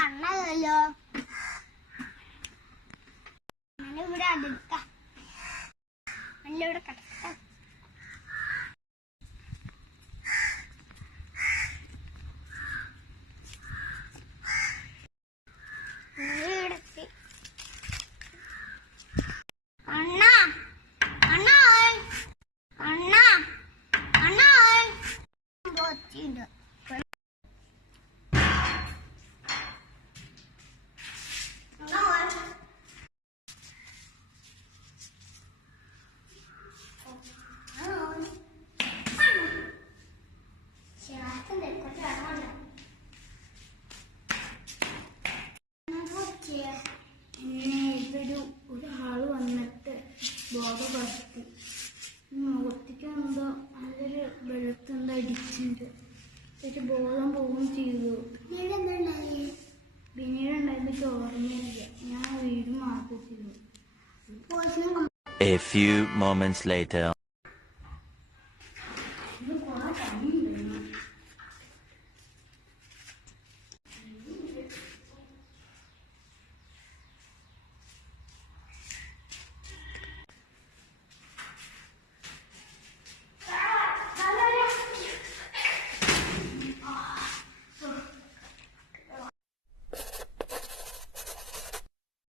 അണ്ണല്ലോ ഇവിടെ അടുക്ക അല്ല ഇവിടെ കിടക്കാം. അണ്ണ അണ്ണ അണ്ണ അണ്ണ ബോത്തിണ്ട് ഒരാള് വന്നിട്ട് ബോധപ്പെടുത്തി മുഖത്തേക്ക് എന്തോ നല്ലൊരു വെളുത്തെന്തോ അടിച്ചിട്ടുണ്ട്. പക്ഷെ ബോധം പോവുകയും ചെയ്തു. പിന്നീട് ഉണ്ടായത് ഓർമ്മയില്ല. ഞാൻ വീട് മാറ്റി ചെയ്തു. A few moments later.